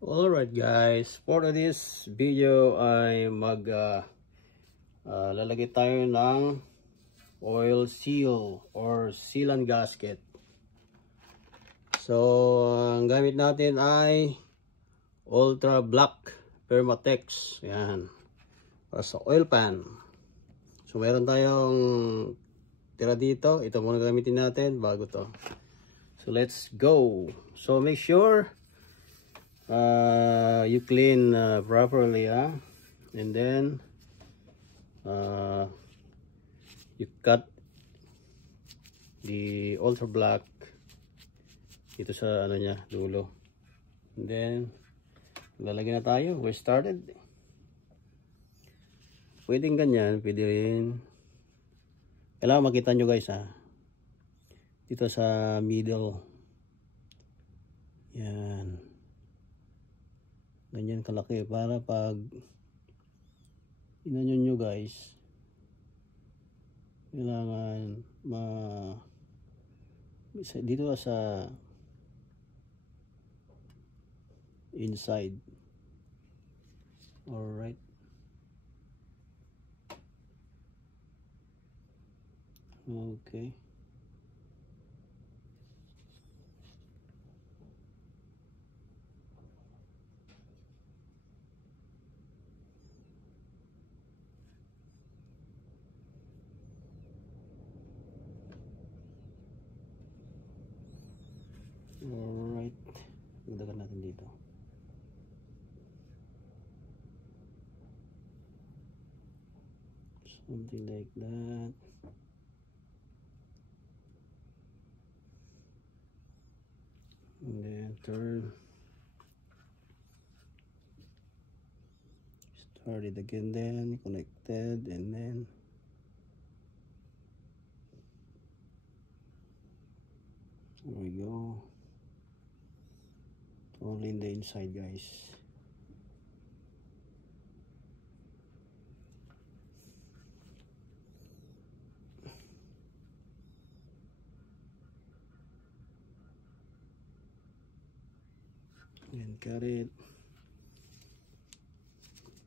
Alright guys, for this video ay lalagay tayo ng oil seal or sealant gasket. So ang gamit natin ay Ultra Black Permatex. Yan, para sa oil pan. So meron tayong tira dito. Ito muna gamitin natin bago to. So let's go. So make sure you clean properly, and then you cut the Ultra Black dito sa ano niya, dulo, and then lalagyan na tayo. We started. Pwedeng ganyan, pwede rin. Kailangan makita nyo guys, dito sa middle. Yan, ganyan kalaki para pag inanyo nyo guys, kailangan dito sa inside. Alright, okay. Alright, dagdagan natin dito. Something like that. And then turn. Start it again, then connected, and then there we go. Only in the inside guys. And cut it.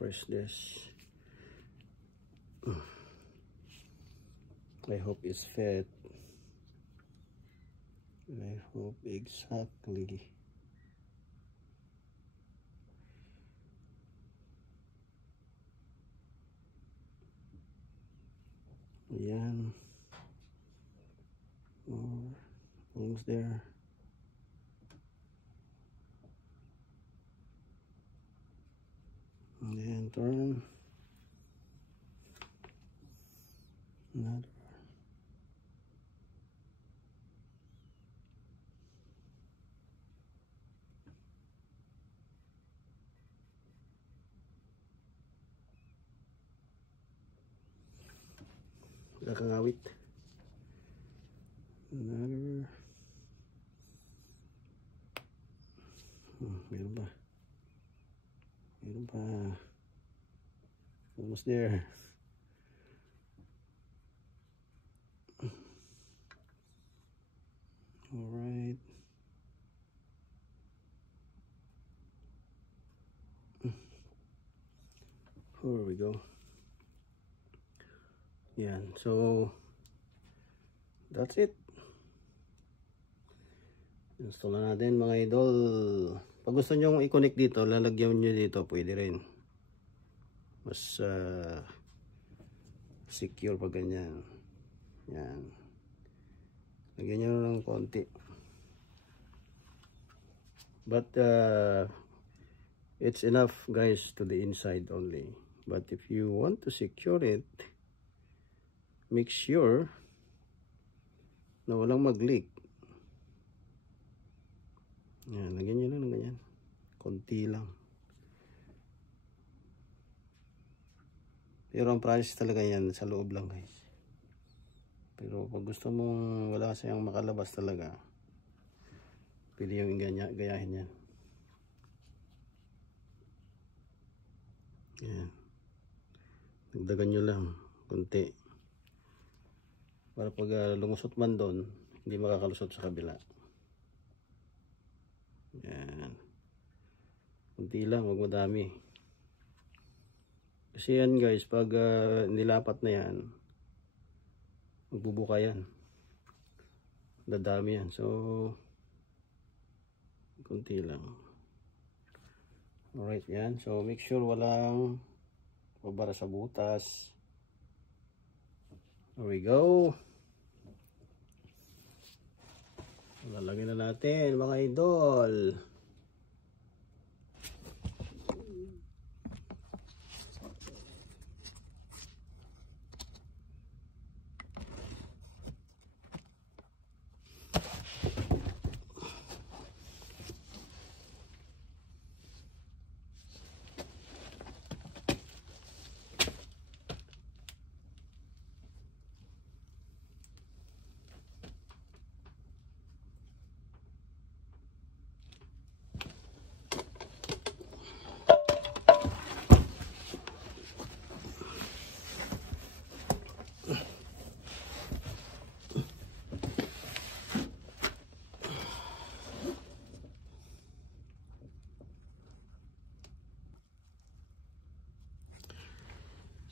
Press this. I hope it's fit. I hope exactly. Ayan. Almost there. And then turn. Another. Nakangawit. Another. Meron pa. Meron pa. Almost there. Alright. Here we go. Yan. So that's it. Install na natin mga idol. Pag gusto nyo i-connect dito, lalagyan nyo dito, pwede rin. Mas secure pag ganyan. Yan. Lagyan nyo ng konti. But it's enough guys to the inside only. But if you want to secure it, make sure na walang mag-leak. Yan, lagyan nyo lang ng ganyan. Konti lang. Pero ang price talaga yan sa loob lang guys. Pero pag gusto mong wala siyang makalabas talaga, pwede yung gayahin yan. Yan. Dagdagan nyo lang konti. Para pag lumusot man doon, hindi makakalusot sa kabila. Yan. Kunti lang, huwag madami. Kasi yan guys, pag nilapat na yan, magbubuka yan. Dadami yan. So, kunti lang. Alright, yan. So, make sure walang babara sa butas. There we go. Lalagyan na natin mga idol.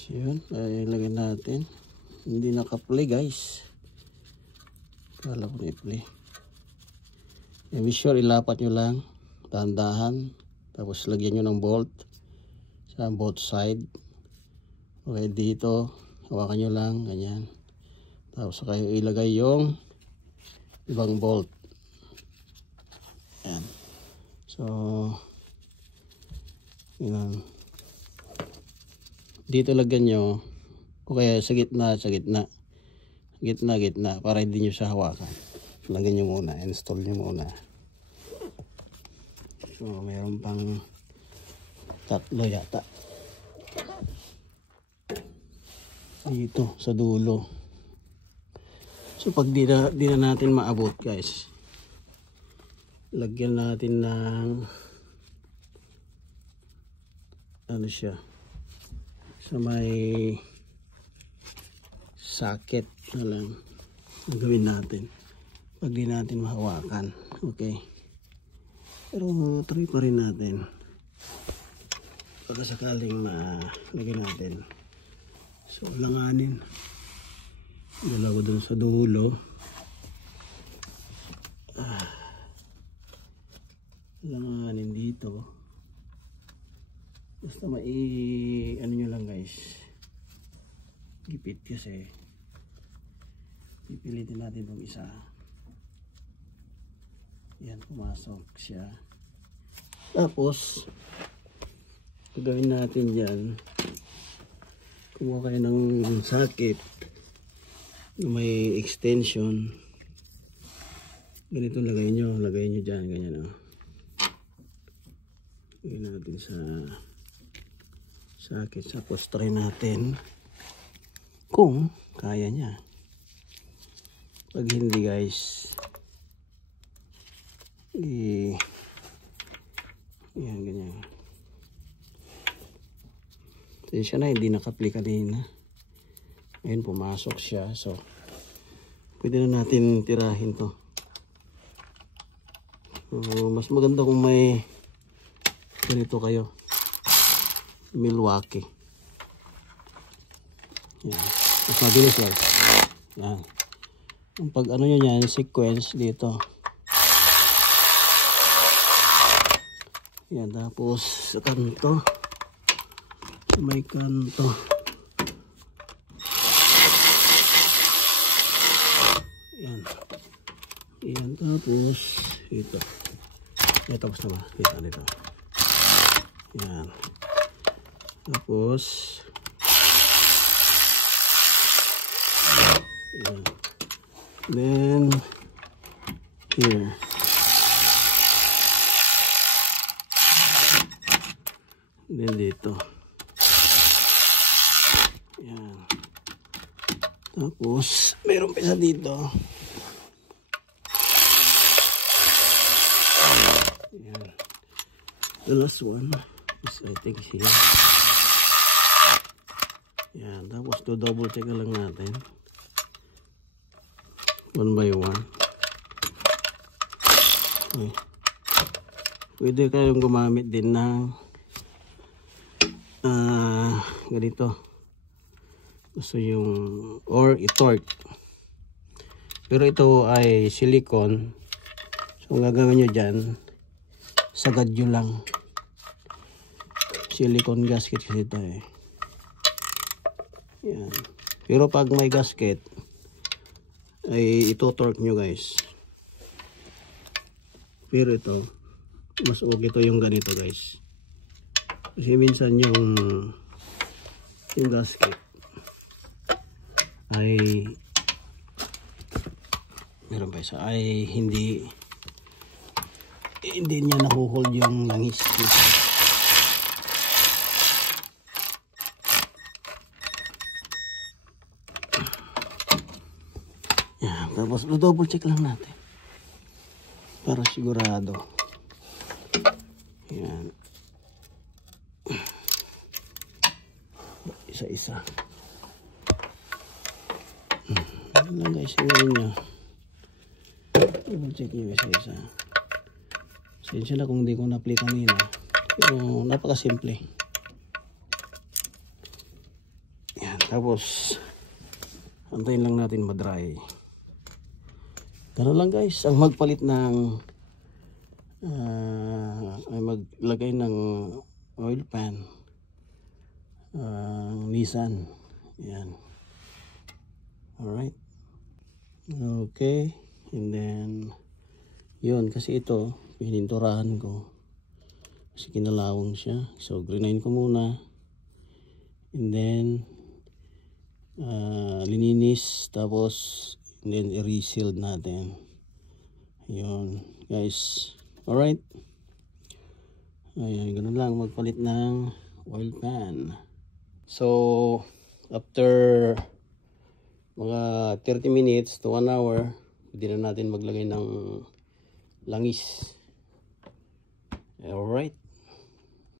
So yun, ilagay natin. Hindi naka-play guys. Kala ko na-play. Be sure ilapat nyo lang. Dahan-dahan. Tapos lagyan nyo ng bolt. Sa both side. Okay, dito. Hawakan nyo lang. Ganyan. Tapos kayo ilagay yung ibang bolt. Yan. So, yun. Dito lagyan nyo, o kaya sa gitna, gitna, para hindi nyo siya hawakan. Lagyan nyo muna, install nyo muna. So, mayroon pang 3 yata. Dito, sa dulo. So, pag di na natin maabot guys, lagyan natin ng, ano siya, sa may socket na lang ang gawin natin pag di natin mahawakan. Okay, pero try pa rin natin pagkasakaling malagyan natin. So langanin, dala ko dun sa dulo. Langanin dito. Basta ano nyo lang guys, gipit kasi pipilitin natin itong isa. Yan, pumasok siya. Tapos gawin natin dyan, kumuha kayo ng socket na may extension. Ganito lagay nyo dyan, ganyan o. Lagay natin sa socket. Tapos try natin kung kaya niya. Pag hindi guys, yan ganyan. So, siya na hindi nakapli kanina. Ngayon pumasok siya. So pwede na natin tirahin to. Mas maganda kung may ganito kayo, Milwaukee. Yan. Mas mabilis yan. Yan. Pag ano nyo yan, sequence dito. Yan. Tapos sa kanto. Sa may kanto. Yan. Yan. Tapos ito. Yan. Tapos naman. Dito. Yan. Tapos yan. Then here. Then dito. Yan. Tapos mayroon pa isa dito. Yan. The last one is I think here. Yan. Tapos to double check lang natin. One by one. Okay. pwede kayong gumamit din ng ganito. Gusto yung or i-torque. Pero ito ay silicone. So ang gagawin nyo dyan, sagad nyo lang. Silicone gasket kasi ito eh. Yan. Pero pag may gasket, ay ito-torque nyo guys. Pero ito, mas okay ito yung ganito guys. Kasi minsan yung gasket ay meron pa isa ay hindi niya nahuhold yung langis. Yan, tapos double check lang natin para sigurado. Yan, isa-isa. Yan lang guys, siguro nyo double check nyo isa-isa. Sensya na kung di ko na-play kanina, pero napakasimple. Yan, tapos antayin lang natin ma-dry. Ganun lang guys, ang magpalit ng ay maglagay ng oil pan, Nissan. Yan. Alright. Okay. And then yun, kasi ito pininturahan ko kasi kinalawang siya. So greenine ko muna, and then lininis, tapos and then i-resealed natin. Yun guys. Alright, ayan, ganun lang magpalit ng oil pan. So after mga 30 minutes to 1 hour, pwede na natin maglagay ng langis. Alright.